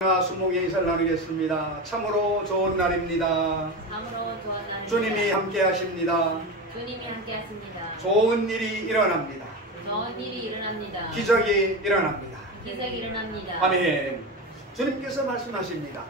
수목의 인사를 나누겠습니다. 참으로 좋은 날입니다. 참으로 좋은 날입니다. 주님이 함께 하십니다. 주님이 함께 하십니다. 좋은 일이 일어납니다. 좋은 일이 일어납니다. 기적이 일어납니다. 기적이 일어납니다. 아멘. 주님께서 말씀하십니다.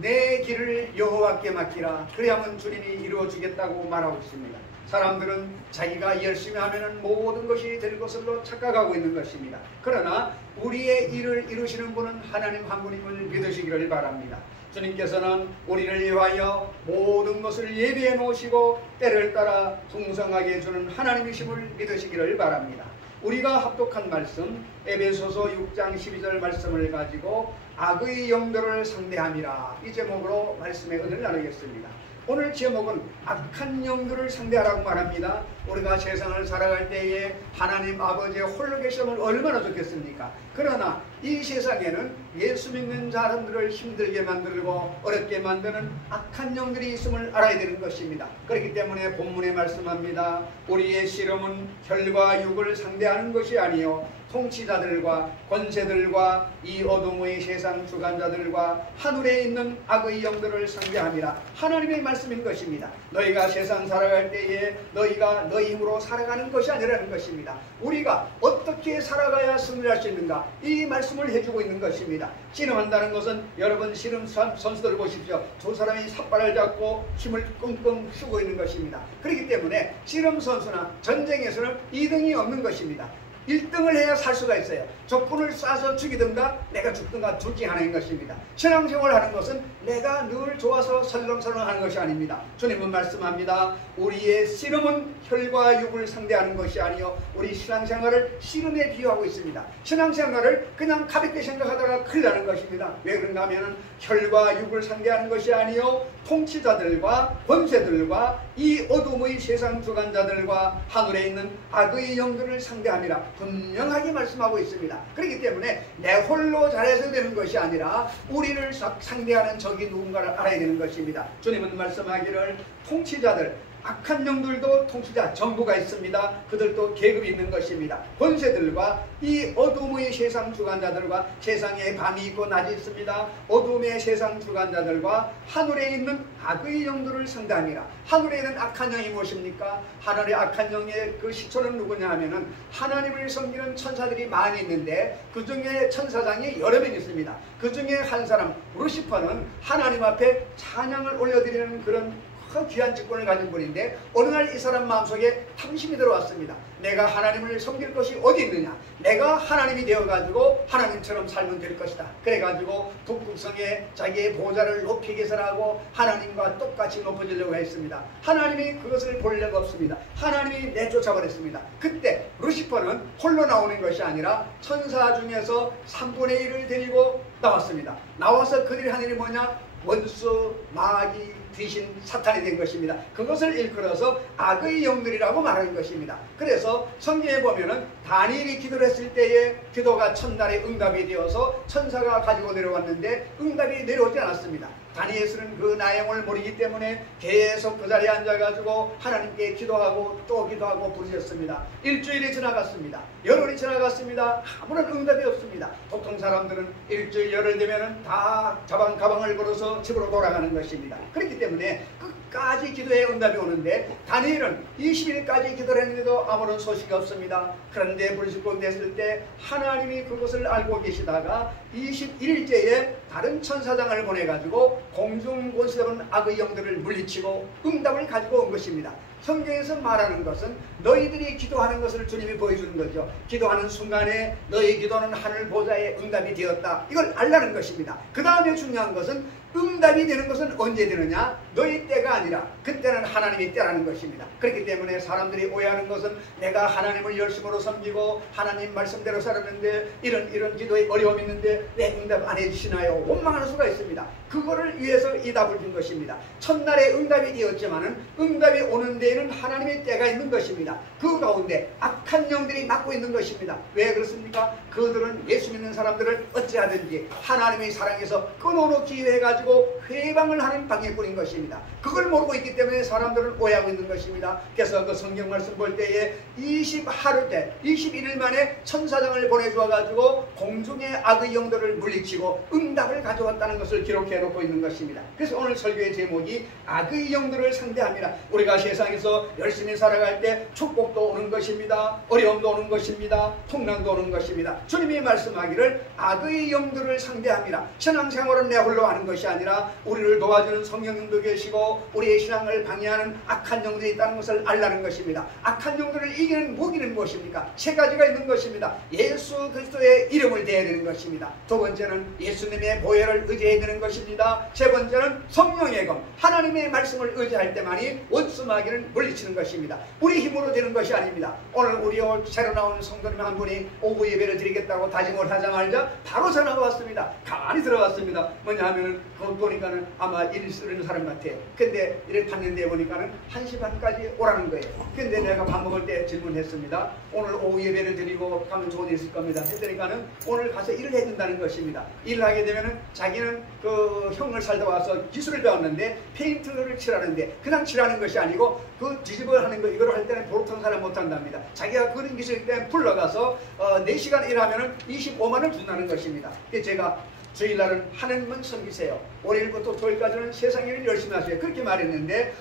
내 길을 여호와께 맡기라. 그리하면 주님이 이루어주겠다고 말하고 있습니다. 사람들은 자기가 열심히 하면 모든 것이 될 것으로 착각하고 있는 것입니다. 그러나 우리의 일을 이루시는 분은 하나님 한 분임을 믿으시기를 바랍니다. 주님께서는 우리를 위하여 모든 것을 예비해 놓으시고 때를 따라 풍성하게 해주는 하나님이심을 믿으시기를 바랍니다. 우리가 합독한 말씀 에베소서 6장 12절 말씀을 가지고 악의 영들을 상대함이라, 이 제목으로 말씀의 은혜를 나누겠습니다. 오늘 제목은 악한 영들을 상대하라고 말합니다. 우리가 세상을 살아갈 때에 하나님 아버지의 홀로 계심을 얼마나 좋겠습니까? 그러나 이 세상에는 예수 믿는 사람들을 힘들게 만들고 어렵게 만드는 악한 영들이 있음을 알아야 되는 것입니다. 그렇기 때문에 본문에 말씀합니다. 우리의 씨름은 혈과 육을 상대하는 것이 아니요 통치자들과 권세들과 이 어둠의 세상 주관자들과 하늘에 있는 악의 영들을 상대함이라. 하나님의 말씀인 것입니다. 너희가 세상 살아갈 때에 너희가 너희 힘으로 살아가는 것이 아니라는 것입니다. 우리가 어떻게 살아가야 승리할 수 있는가, 이 말씀을 해주고 있는 것입니다. 씨름한다는 것은, 여러분 씨름 선수들 보십시오. 두 사람이 삿발을 잡고 힘을 끙끙 쓰고 있는 것입니다. 그렇기 때문에 씨름 선수나 전쟁에서는 2등이 없는 것입니다. 1등을 해야 살 수가 있어요. 적군을 쏴서 죽이든가 내가 죽든가 둘 중 하나인 것입니다. 신앙생활을 하는 것은 내가 늘 좋아서 설렁설렁 하는 것이 아닙니다. 주님은 말씀합니다. 우리의 씨름은 혈과 육을 상대하는 것이 아니요, 우리 신앙생활을 씨름에 비유하고 있습니다. 신앙생활을 그냥 가볍게 생각하다가 큰일 나는 것입니다. 왜 그런가 하면 혈과 육을 상대하는 것이 아니요 통치자들과 권세들과 이 어둠의 세상 주관자들과 하늘에 있는 악의 영들을 상대함이라 분명하게 말씀하고 있습니다. 그렇기 때문에 내 홀로 잘해서 되는 것이 아니라 우리를 상대하는 적이 누군가를 알아야 되는 것입니다. 주님은 말씀하기를 통치자들, 악한 영들도 통치자, 정부가 있습니다. 그들도 계급이 있는 것입니다. 권세들과 이 어둠의 세상 주관자들과, 세상에 밤이 있고 낮이 있습니다. 어둠의 세상 주관자들과 하늘에 있는 악의 영들을 상대함이라. 하늘에 있는 악한 영이 무엇입니까? 하늘의 악한 영의 그 시초는 누구냐 하면은 하나님을 섬기는 천사들이 많이 있는데 그 중에 천사장이 여러 명 있습니다. 그 중에 한 사람 루시퍼는 하나님 앞에 찬양을 올려드리는 그런 귀한 직분을 가진 분인데, 어느 날 이 사람 마음속에 탐심이 들어왔습니다. 내가 하나님을 섬길 것이 어디 있느냐, 내가 하나님이 되어가지고 하나님처럼 살면 될 것이다. 그래가지고 북극성에 자기의 보좌를 높이 개설하고 하나님과 똑같이 높아지려고 했습니다. 하나님이 그것을 볼 리가 없습니다. 하나님이 내쫓아버렸습니다. 그때 루시퍼는 홀로 나오는 것이 아니라 천사 중에서 3분의 1을 데리고 나왔습니다. 나와서 그들이 한 일이 뭐냐, 원수, 마귀, 귀신, 사탄이 된 것입니다. 그것을 일컬어서 악의 영들이라고 말하는 것입니다. 그래서 성경에 보면은 다니엘이 기도를 했을 때에 기도가 첫날에 응답이 되어서 천사가 가지고 내려왔는데 응답이 내려오지 않았습니다. 다니엘은 그 내용을 모르기 때문에 계속 그 자리에 앉아가지고 하나님께 기도하고 또 기도하고 부르셨습니다. 일주일이 지나갔습니다. 열흘이 지나갔습니다. 아무런 응답이 없습니다. 보통 사람들은 일주일 열흘 되면은 다 가방을 걸어서 집으로 돌아가는 것입니다. 그렇기 때문에 끝까지 기도에 응답이 오는데 다니엘은 20일까지 기도를 했는데도 아무런 소식이 없습니다. 그런데 불식국 됐을 때 하나님이 그것을 알고 계시다가 21일째에 다른 천사장을 보내가지고 공중권세로는 악의 영들을 물리치고 응답을 가지고 온 것입니다. 성경에서 말하는 것은 너희들이 기도하는 것을 주님이 보여주는 거죠. 기도하는 순간에 너희 기도는 하늘 보좌에 응답이 되었다, 이걸 알라는 것입니다. 그 다음에 중요한 것은 응답이 되는 것은 언제 되느냐, 너희 때가 아니라 그때는 하나님의 때라는 것입니다. 그렇기 때문에 사람들이 오해하는 것은 내가 하나님을 열심으로 섬기고 하나님 말씀대로 살았는데 이런 기도에 어려움이 있는데 왜 응답 안 해주시나요? 원망하는 수가 있습니다. 그거를 위해서 이 답을 준 것입니다. 첫날에 응답이 되었지만은 응답이 오는 데에는 하나님의 때가 있는 것입니다. 그 가운데 악한 영들이 맡고 있는 것입니다. 왜 그렇습니까? 그들은 예수 믿는 사람들을 어찌하든지 하나님의 사랑에서 끊어놓기 위해 가지고 회방을 하는 방해꾼인 것입니다. 그걸 모르고 있기 때문에 사람들은 오해하고 있는 것입니다. 그래서 그 성경 말씀 볼 때에 20하루째 21일 만에 천사장을 보내주어 가지고 공중의 악의 영들을 물리치고 응답을 나를 가져왔다는 것을 기록해 놓고 있는 것입니다. 그래서 오늘 설교의 제목이 악의 영들을 상대합니다. 우리가 세상에서 열심히 살아갈 때 축복도 오는 것입니다. 어려움도 오는 것입니다. 풍랑도 오는 것입니다. 주님이 말씀하기를 악의 영들을 상대합니다. 신앙생활은 내 홀로 하는 것이 아니라 우리를 도와주는 성령님도 계시고 우리의 신앙을 방해하는 악한 영들이 있다는 것을 알라는 것입니다. 악한 영들을 이기는 무기는 무엇입니까? 세 가지가 있는 것입니다. 예수 그리스도의 이름을 대해야 되는 것입니다. 두 번째는 예수님의 보혈을 의지해야 되는 것입니다. 세 번째는 성령의 검, 하나님의 말씀을 의지할 때만이 원수 마귀는 물리치는 것입니다. 우리 힘으로 되는 것이 아닙니다. 오늘 우리 새로 나온 성도님 한 분이 오후 예배를 드리겠다고 다짐을 하자마자 바로 전화가 왔습니다. 가만히 들어왔습니다. 뭐냐 하면은 그거 보니까는 아마 일 쓰는 사람 같아요. 근데 일을 봤는데 보니까는 1시 반까지 오라는 거예요. 근데 내가 밥 먹을 때 질문했습니다. 오늘 오후 예배를 드리고 가면 좋은 일 있을 겁니다. 했더니까는 오늘 가서 일을 해야 된다는 것입니다. 일을 하게 되면은 자기는 그 형을 살다 와서 기술을 배웠는데 페인트를 칠하는데 그냥 칠하는 것이 아니고 그 뒤집어 하는 거 이거를 할 때는 보통 사람 못한답니다. 자기가 그런 기술 때문에 불러가서 4시간 일하면은 25만 원을 준다는 것입니다. 그래서 제가 주일날은 하나님만 섬기세요. 월요일부터 토요일까지는 세상 일을 열심히 하세요. 그렇게 말했는데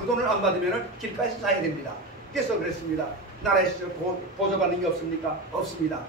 그 돈을 안 받으면 길가에서 사야 됩니다. 그래서 그랬습니다. 나라에서 보조받는 게 없습니까? 없습니다.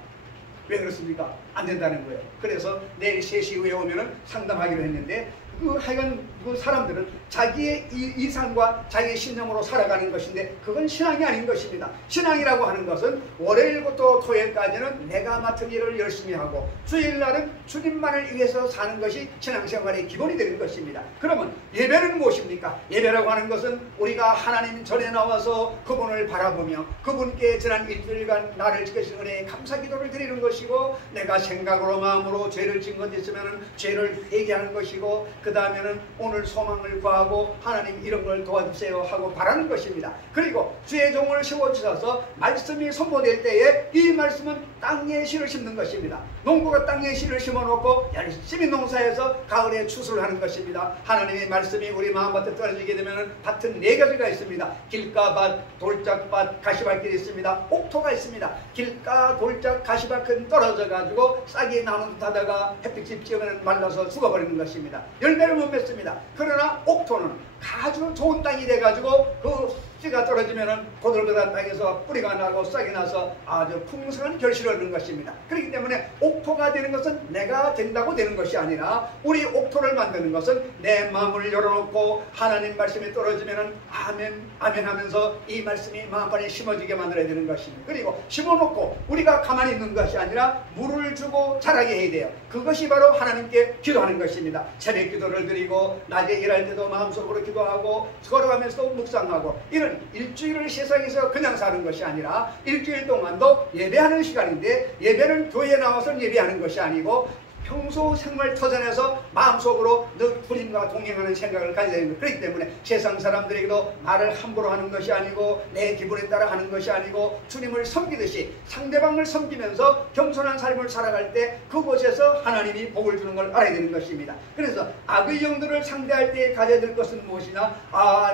왜 그렇습니까? 안 된다는 거예요. 그래서 내일 3시 후에 오면은 상담하기로 했는데 하여간 그 사람들은 자기의 이상과 자기의 신념으로 살아가는 것인데 그건 신앙이 아닌 것입니다. 신앙이라고 하는 것은 월요일부터 토요일까지는 내가 맡은 일을 열심히 하고 주일날은 주님만을 위해서 사는 것이 신앙생활의 기본이 되는 것입니다. 그러면 예배는 무엇입니까? 예배라고 하는 것은 우리가 하나님 전에 나와서 그분을 바라보며 그분께 지난 일주일간 나를 지키신 은혜에 감사기도를 드리는 것이고 내가 생각으로 마음으로 죄를 지은 것 있으면 죄를 회개하는 것이고 그 다음에는 오늘 소망을 구하고 하나님 이런 걸 도와주세요 하고 바라는 것입니다. 그리고 주의 종을 세워주셔서 말씀이 선포될 때에 이 말씀은 땅에 씨를 심는 것입니다. 농부가 땅에 씨를 심어놓고 열심히 농사해서 가을에 추수를 하는 것입니다. 하나님의 말씀이 우리 마음밭에 떨어지게 되면 밭은 4가지가 있습니다. 길가밭, 돌짝밭, 가시밭길이 있습니다. 옥토가 있습니다. 길가, 돌짝, 가시밭은 떨어져 가지고 싹이 나는 듯 하다가 햇빛이 쬐면 말라서 죽어버리는 것입니다. 열매를 못 맺습니다. 그러나 옥토는 아주 좋은 땅이 돼가지고 그 씨가 떨어지면은 고들고들한 땅에서 뿌리가 나고 싹이 나서 아주 풍성한 결실을 얻는 것입니다. 그렇기 때문에 옥토가 되는 것은 내가 된다고 되는 것이 아니라 우리 옥토를 만드는 것은 내 마음을 열어놓고 하나님 말씀이 떨어지면은 아멘 아멘 하면서 이 말씀이 마음판에 심어지게 만들어야 되는 것입니다. 그리고 심어놓고 우리가 가만히 있는 것이 아니라 물을 주고 자라게 해야 돼요. 그것이 바로 하나님께 기도하는 것입니다. 새벽 기도를 드리고 낮에 일할 때도 마음속으로 기도하고 걸어가면서도 묵상하고 이런 일주일을 세상에서 그냥 사는 것이 아니라 일주일 동안도 예배하는 시간인데 예배는 교회에 나와서 예배하는 것이 아니고 평소 생활 터전에서 마음속으로 늘 주님과 동행하는 생각을 가져야 됩니다. 그렇기 때문에 세상 사람들에게도 말을 함부로 하는 것이 아니고 내 기분에 따라 하는 것이 아니고 주님을 섬기듯이 상대방을 섬기면서 겸손한 삶을 살아갈 때 그곳에서 하나님이 복을 주는 걸 알아야 되는 것입니다. 그래서 악의 영들을 상대할 때 가져야 될 것은 무엇이냐?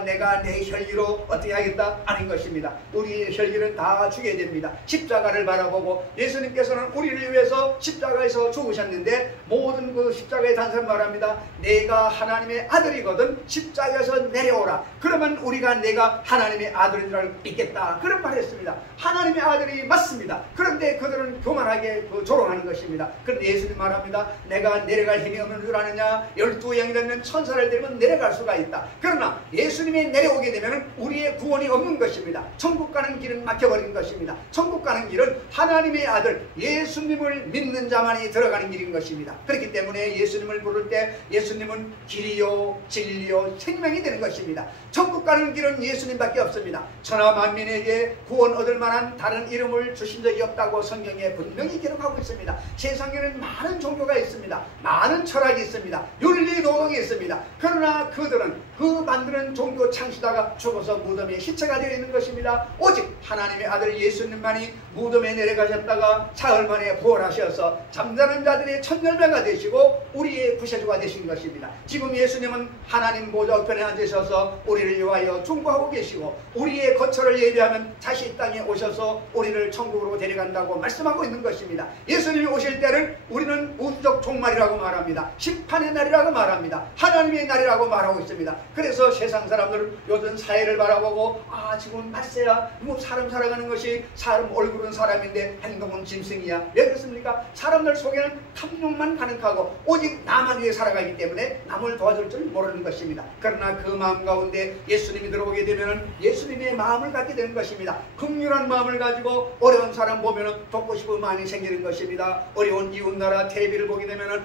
내가 내 혈기로 어떻게 하겠다? 아닌 것입니다. 우리의 혈기는 다 죽여야 됩니다. 십자가를 바라보고 예수님께서는 우리를 위해서 십자가에서 죽으셨는데 모든 그 십자가의 단서를 말합니다. 내가 하나님의 아들이거든 십자가에서 내려오라. 그러면 우리가 내가 하나님의 아들인 줄 믿겠다. 그런 말 했습니다. 하나님의 아들이 맞습니다. 그런데 그들은 교만하게 조롱하는 것입니다. 그런데 예수님 말합니다. 내가 내려갈 힘이 없는 줄 아느냐? 12영이 되면 천사를 데리면 내려갈 수가 있다. 그러나 예수님이 내려오게 되면 우리의 구원이 없는 것입니다. 천국 가는 길은 막혀버린 것입니다. 천국 가는 길은 하나님의 아들 예수님을 믿는 자만이 들어가는 길인 것입니다. 그렇기 때문에 예수님을 부를 때 예수님은 길이요 진리요 생명이 되는 것입니다. 천국 가는 길은 예수님밖에 없습니다. 천하 만민에게 구원 얻을 만한 다른 이름을 주신 적이 없다고 성경에 분명히 기록하고 있습니다. 세상에는 많은 종교가 있습니다. 많은 철학이 있습니다. 윤리 노동이 있습니다. 그러나 그들은 그 만드는 종교 창시자가 죽어서 무덤에 시체가 되어 있는 것입니다. 오직 하나님의 아들 예수님만이 무덤에 내려가셨다가 사흘 만에 부활하셔서 잠자는 자들의 첫 열매가 되시고 우리의 구세주가 되신 것입니다. 지금 예수님은 하나님 보좌 우편에 앉으셔서 우리를 위하여 중보하고 계시고 우리의 거처를 예비하면 다시 이 땅에 오셔서 우리를 천국으로 데려간다고 말씀하고 있는 것입니다. 예수님이 오실 때를 우리는 우주적 종말이라고 말합니다. 심판의 날이라고 말합니다. 하나님의 날이라고 말하고 있습니다. 그래서 세상 사람들은 요즘 사회를 바라보고 지금 말세야 사람 살아가는 것이 사람 얼굴은 사람인데 행동은 짐승이야. 왜 그렇습니까? 사람들 속에는 탐욕만 가득하고 오직 나만 위해 살아가기 때문에 남을 도와줄 줄 모르는 것입니다. 그러나 그 마음 가운데 예수님이 들어오게 되면 예수님의 마음을 갖게 되는 것입니다. 긍휼한 마음을 가지고 어려운 사람 보면 돕고 싶은 마음이 생기는 것입니다. 어려운 이웃나라 텔레비를 보게 되면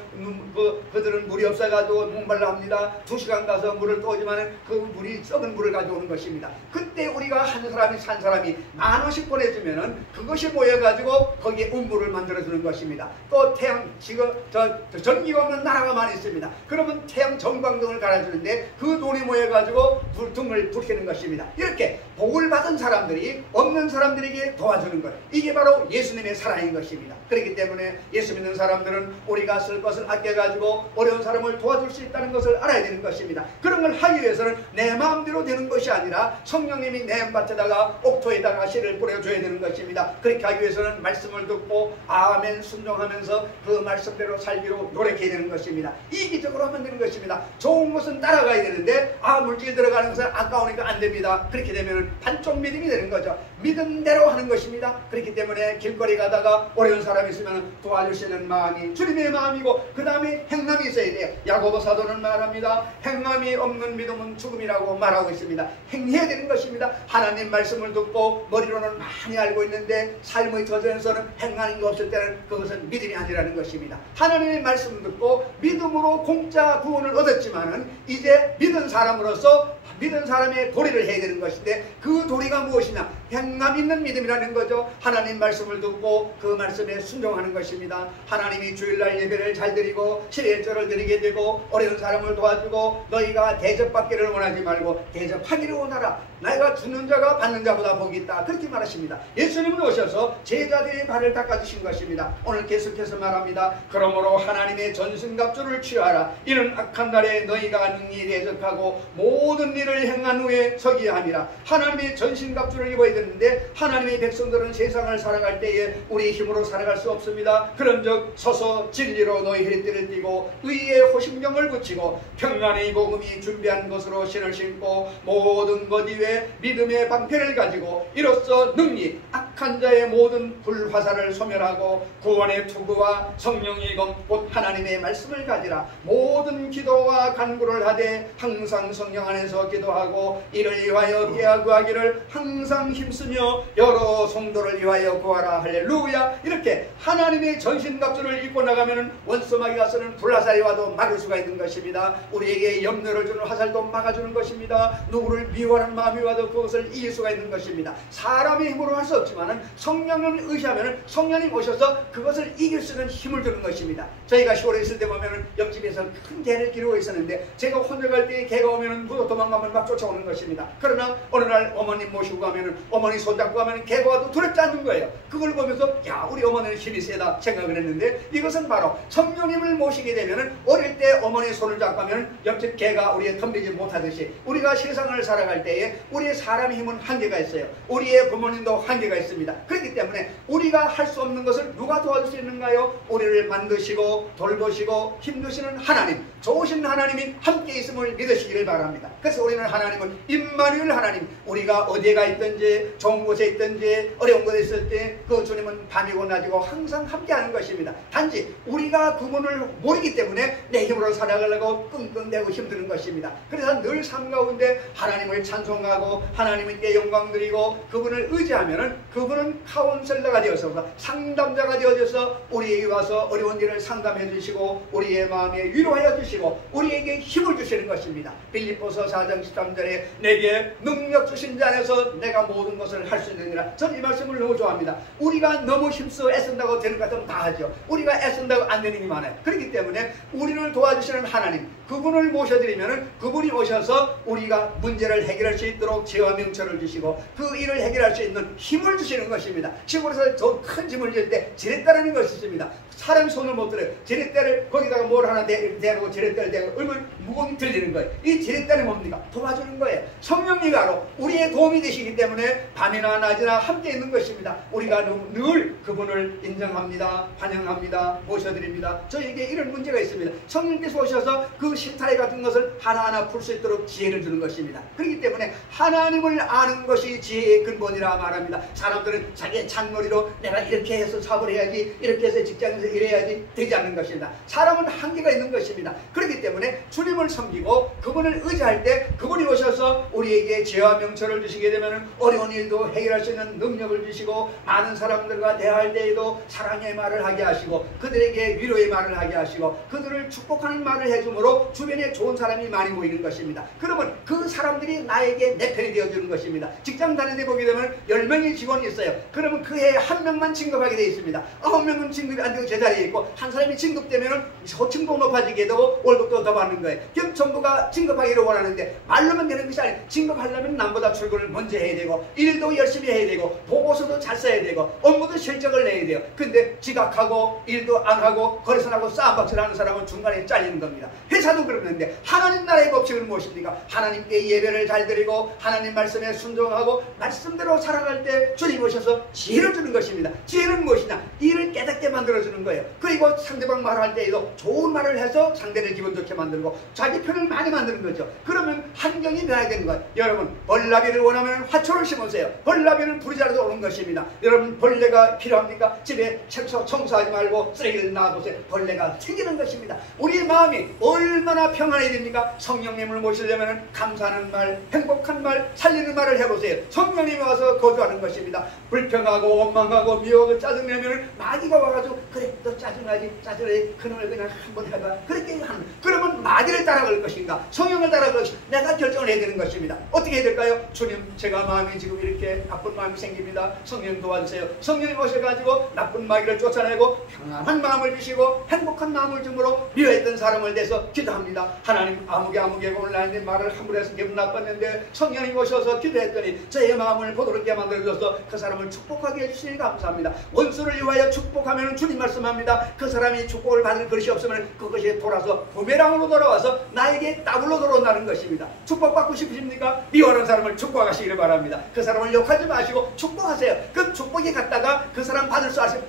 그들은 물이 없어가지고 목말라 합니다. 2시간 가서 물을 떠오지만 그 물이 썩은 물을 가져오는 것입니다. 그때 우리가 한 사람이 산 사람이 10,000원씩 보내주면 그것이 모여가지고 거기에 음물을 만들어주는 것입니다. 또 태양 지금 전기가 없는 나라가 많이 있습니다. 그러면 태양 전광등을 갈아주는데 그 돈이 모여가지고 등을 불켜는 것입니다. 이렇게 복을 받은 사람들이 없는 사람들에게 도와주는 것, 이게 바로 예수님의 사랑인 것입니다. 그렇기 때문에 예수 믿는 사람들은 우리가 쓸 것을 아껴가지고 어려운 사람을 도와줄 수 있다는 것을 알아야 되는 것입니다. 그런 걸 하기 위해서는 내 마음대로 되는 것이 아니라 성령님이 내 밭에다가 옥토에다가 씨를 뿌려줘야 되는 것입니다. 그렇게 하기 위해서는 말씀을 듣고 아멘 순종하면서 그 말씀대로 살기로 노력해야 되는 것입니다. 이기적으로 하면 되는 것입니다. 좋은 것은 따라가야 되는데 물질 들어가는 것은 아까우니까 안 됩니다. 그렇게 되면 반쪽 믿음이 되는 거죠. 믿은 대로 하는 것입니다. 그렇기 때문에 길거리 가다가 어려운 사람이 있으면 도와주시는 마음이 주님의 마음이고 그 다음에 행함이 있어야 돼요. 야고보 사도는 말합니다. 행함이 없는 믿음은 죽음이라고 말하고 있습니다. 행해야 되는 것입니다. 하나님 말씀을 듣고 머리로는 많이 알고 있는데 삶의 터전에서는 행하는 게 없을 때는 그것은 믿음이 아니라는 것입니다. 하나님의 말씀을 듣고 믿음으로 공짜 구원을 얻었지만은 이제 믿은 사람으로서 믿은 사람의 도리를 해야 되는 것인데 그 도리가 무엇이냐? 행함 있는 믿음이라는 거죠. 하나님 말씀을 듣고 그 말씀에 순종하는 것입니다. 하나님이 주일날 예배를 잘 드리고 7일절을 드리게 되고 어려운 사람을 도와주고 너희가 대접받기를 원하지 말고 대접하기를 원하라. 내가 주는 자가 받는 자보다 복이 있다. 그렇게 말하십니다. 예수님은 오셔서 제자들의 발을 닦아주신 것입니다. 오늘 계속해서 말합니다. 그러므로 하나님의 전승갑주를 취하라. 이는 악한 날에 너희가 능히 대적하고 모든 일을 행한 후에 서기야 함이라. 하나님의 전신갑주를 입어야 되는데 하나님의 백성들은 세상을 살아갈 때에 우리 힘으로 살아갈 수 없습니다. 그런즉 서서 진리로 너희 허리띠를 띠고 의의 호심경을 붙이고 평안의 복음이 준비한 것으로 신을 신고 모든 것 이외에 믿음의 방패를 가지고 이로써 능히 악한 자의 모든 불화살을 소멸하고 구원의 투구와 성령의 검 곧 하나님의 말씀을 가지라. 모든 기도와 간구를 하되 항상 성령 안에서 기도하고 이를 위하여 구하기를 항상 힘쓰며 여러 성도를 위하여 구하라. 할렐루야. 이렇게 하나님의 전신갑주를 입고 나가면 원수마귀가 쓰는 불화살이 와도 막을 수가 있는 것입니다. 우리에게 염려를 주는 화살도 막아주는 것입니다. 누구를 미워하는 마음이 와도 그것을 이길 수가 있는 것입니다. 사람의 힘으로 할 수 없지만 성령님을 의지하면 성령님 오셔서 그것을 이길 수 있는 힘을 주는 것입니다. 저희가 시골에 있을 때 보면 옆집에서 큰 개를 기르고 있었는데 제가 혼자 갈 때 개가 오면 무도 도망가면 막 쫓아오는 것입니다. 그러나 어느 날 어머님 모시고 가면 어머니 손잡고 가면 개가 와도 두렵지 않는 거예요. 그걸 보면서 야, 우리 어머니는 힘이 세다 생각을 했는데 이것은 바로 성령님을 모시게 되면 어릴 때 어머니 손을 잡고 하면 옆집 개가 우리의 덤비지 못하듯이 우리가 세상을 살아갈 때에 우리의 사람의 힘은 한계가 있어요. 우리의 부모님도 한계가 있습니다. 그렇기 때문에 우리가 할 수 없는 것을 누가 도와줄 수 있는가요? 우리를 만드시고 돌보시고 힘드시는 하나님, 좋으신 하나님이 함께 있음을 믿으시기를 바랍니다. 그래서 우리는 하나님은 임마누엘 하나님, 우리가 어디에 가 있든지 좋은 곳에 있든지 어려운 곳에 있을 때 그 주님은 밤이고 낮이고 항상 함께하는 것입니다. 단지 우리가 그분을 모르기 때문에 내 힘으로 살아가려고 끙끙대고 힘드는 것입니다. 그래서 늘 삶 가운데 하나님을 찬송하고 하나님께 영광 드리고 그분을 의지하면 그분은 카운셀러가 되어서 상담자가 되어져서 우리에게 와서 어려운 일을 상담해 주시고 우리의 마음에 위로하여 주시고 우리에게 힘을 주시는 것입니다. 빌립보서 4장 13절에 내게 능력 주신 자 안에서 내가 모든 것을 할 수 있느니라. 저는 이 말씀을 너무 좋아합니다. 우리가 너무 힘써 애쓴다고 되는 것 같으면 다 하죠. 우리가 애쓴다고 안 되는 게 많아요. 그렇기 때문에 우리를 도와주시는 하나님, 그분을 모셔드리면 그분이 오셔서 우리가 문제를 해결할 수 있도록 죄와 명철을 주시고 그 일을 해결할 수 있는 힘을 주시는 쉬는 것입니다. 시골에서 저 큰 짐을 질 때 지렛대라는 것이 있습니다. 사람이 손을 못 들어요. 지렛대를 거기다가 뭘 하나 대고 지렛대를 대고 얼마나 무거운 들리는 거예요. 이 지렛대는 뭡니까? 도와주는 거예요. 성령이 바로 우리의 도움이 되시기 때문에 밤이나 낮이나 함께 있는 것입니다. 우리가 늘 그분을 인정합니다. 환영합니다. 모셔드립니다. 저에게 이런 문제가 있습니다. 성령께서 오셔서 그 실타래 같은 것을 하나하나 풀 수 있도록 지혜를 주는 것입니다. 그렇기 때문에 하나님을 아는 것이 지혜의 근본이라 말합니다. 사람들은 자기의 잔머리로 내가 이렇게 해서 사업을 해야지, 이렇게 해서 직장에서 일해야지 되지 않는 것입니다. 사람은 한계가 있는 것입니다. 그렇기 때문에 주님을 섬기고 그분을 의지할 때 그분이 오셔서 우리에게 지혜와 명철을 주시게 되면 어려운 일도 해결할 수 있는 능력을 주시고 많은 사람들과 대화할 때에도 사랑의 말을 하게 하시고 그들에게 위로의 말을 하게 하시고 그들을 축복하는 말을 해주므로 주변에 좋은 사람이 많이 모이는 것입니다. 그러면 그 사람들이 나에게 내 편이 되어주는 것입니다. 직장 다니는 데 보게 되면 10명의 직원이 있어요. 그러면 그 해에 한 명만 진급하게 되어 있습니다. 9명은 진급이 안 되고 제자리에 있고 한 사람이 진급되면 호칭도 높아지게 되고 월급도 더 받는 거예요. 그럼 전부가 진급하기를 원하는데 말로만 되는 것이 아니에요. 진급하려면 남보다 출근을 먼저 해야 되고 일도 열심히 해야 되고 보고서도 잘 써야 되고 업무도 실적을 내야 돼요. 근데 지각하고 일도 안 하고 거래선하고 싸움박질 하는 사람은 중간에 잘리는 겁니다. 회사도 그러는데 하나님 나라의 법칙은 무엇입니까? 하나님께 예배를 잘 드리고 하나님 말씀에 순종하고 말씀대로 살아갈 때 주님 오셔서 지혜를 주는 것입니다. 지혜는 무엇이냐? 이를 깨닫게 만들어주는 거예요. 그리고 상대방 말할 때에도 좋은 말을 해서 상대를 기분 좋게 만들고 자기 편을 많이 만드는 거죠. 그러면 환경이 변해야 되는 거예요. 여러분 벌나비를 원하면 화초를 심으세요. 벌나비는 불이 자라도 오는 것입니다. 여러분 벌레가 필요합니까? 집에 청소하지 말고 쓰레기를 놔두세요. 벌레가 생기는 것입니다. 우리의 마음이 얼마나 평안해야 됩니까? 성령님을 모시려면 감사하는 말, 행복한 말, 살리는 말을 해보세요. 성령님이 와서 거주하는 것입니다. 불평하고 원망하고 미워하고 짜증내면 마귀가 와가지고 그래 너 짜증나지 짜증내 그놈을 그냥 한번 해봐 그렇게 하는. 그러면 마귀를 따라갈 것인가 성령을 따라갈 것인가 내가 결정을 해야 되는 것입니다. 어떻게 해야 될까요? 주님 제가 마음이 지금 이렇게 나쁜 마음이 생깁니다. 성령 도와주세요. 성령이 오셔가지고 나쁜 마귀를 쫓아내고 평안한 마음을 주시고 행복한 마음을 주므로 미워했던 사람을 대해서 기도합니다. 하나님 아무개 오늘 나한테 말을 함부로 해서 기분 나빴는데 성령이 오셔서 기도했더니 저의 마음을 부드럽게 만들어줘서 그 사람을 축복하게 해주시니 감사합니다. 원수를 위하여 축복하면 주님 말씀합니다. 그 사람이 축복을 받을 것이 없으면 그것이 돌아서 부메랑으로 돌아와서 나에게 따블로 돌아온다는 것입니다. 축복받고 싶으십니까? 미워하는 사람을 축복하시기를 바랍니다. 그 사람을 욕하지 마시고 축복하세요. 그 축복이 갔다가 그 사람 받을 수 아시면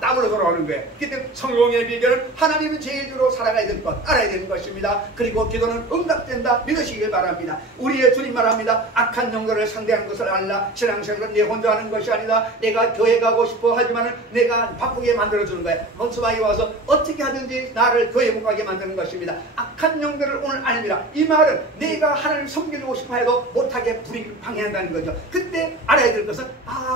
따블로 돌아오는 거예요. 그때 성공의 비결은 하나님은 제일주로 살아가야 될 것 알아야 되는 것입니다. 그리고 기도는 응답된다 믿으시길 바랍니다. 우리의 주님 말합니다. 악한 영들을 상대하는 것을 알라. 신앙생활은 내 혼자 하는 것이 아니다. 내가 교회 가고 싶어 하지만 내가 바쁘게 만들어주는 거예요. 원수마귀 와서 어떻게 하든지 나를 교회 못 가게 만드는 것입니다. 악한 영들을 오늘 알미라. 이 말은 내가 하나님을 섬기고 싶어 해도 못하게 방해한다는 거죠. 그때 알아야 될 것은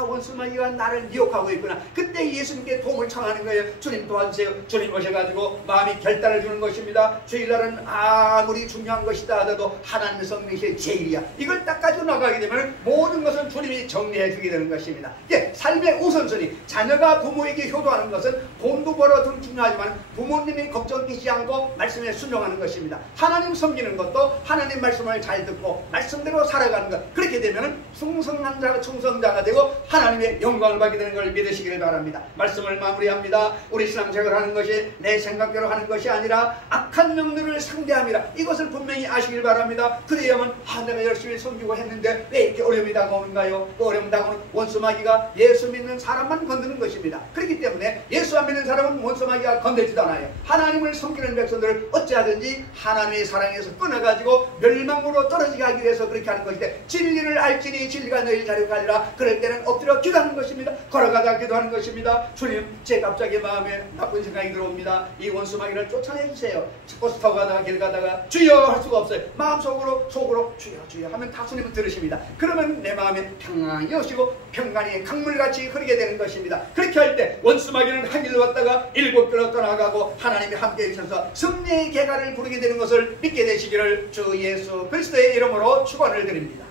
원수마귀가 나를 미혹하고 있구나. 그때 예수님께 도움을 청하는 거예요. 주님 도와주세요. 주님 오셔가지고 마음이 결단을 주는 것입니다. 주일날은 아무리 중요한 것이다 하더라도 하나님의 성령이 제일이야. 이걸 딱 가지고 나가게 되면 모든 것은 주님이 정리해 주게 되는 것입니다. 삶의 우선순위. 자녀가 부모에게 효도하는 것은 돈도 벌어도 중요하지만 부모님이 걱정 끼지 않고 말씀에 순종하는 것입니다. 하나님 섬기는 것도 하나님 말씀을 잘 듣고 말씀대로 살아가는 것. 그렇게 되면 충성한 자가 충성자가 되고 하나님의 영광을 받게 되는 걸 믿으시기를 바랍니다. 말씀을 마무리합니다. 우리 신앙생활을 하는 것이 내 생각대로 하는 것이 아니라 악한 영들을 상대함이라. 이것을 분명히 아시길 바랍니다. 그래야만 내가 열심히 섬기고 했는데 왜 이렇게 어려움이 다가오는가요? 그 어려움 다가오는 원수마귀가 예수 믿는 사람만 건드는 것입니다. 그렇기 때문에 예수 안 믿는 사람은 원수마귀가 건들지도 않아요. 하나님을 섬기는 백성들을 어찌하든지 하나님의 사랑에서 끊어가지고 멸망으로 떨어지게 하기 위해서 그렇게 하는 것인데 진리를 알지니 진리가 너희 자리로 가리라. 그럴 때는 엎드려 기도하는 것입니다. 걸어가다 기도하는 것입니다. 주님 제 갑자기 마음에 나쁜 생각이 들어옵니다. 이 원수마귀를 쫓아내주세요. 버스 타고 가다가 길 가다가 주여 할 수가 없어요. 마음속으로 주여 하면 다 주님은 들으십니다. 그러면 내 마음에 평안이 오시고 평안이 강물같이 흐르게 되는 것입니다. 그렇게 할 때 원수마귀는 한 길로 왔다가 7길로 떠나가고 하나님이 함께 해주셔서 승리의 계가를 부르게 되는 것을 믿게 되시기를 주 예수 그리스도의 이름으로 축원을 드립니다.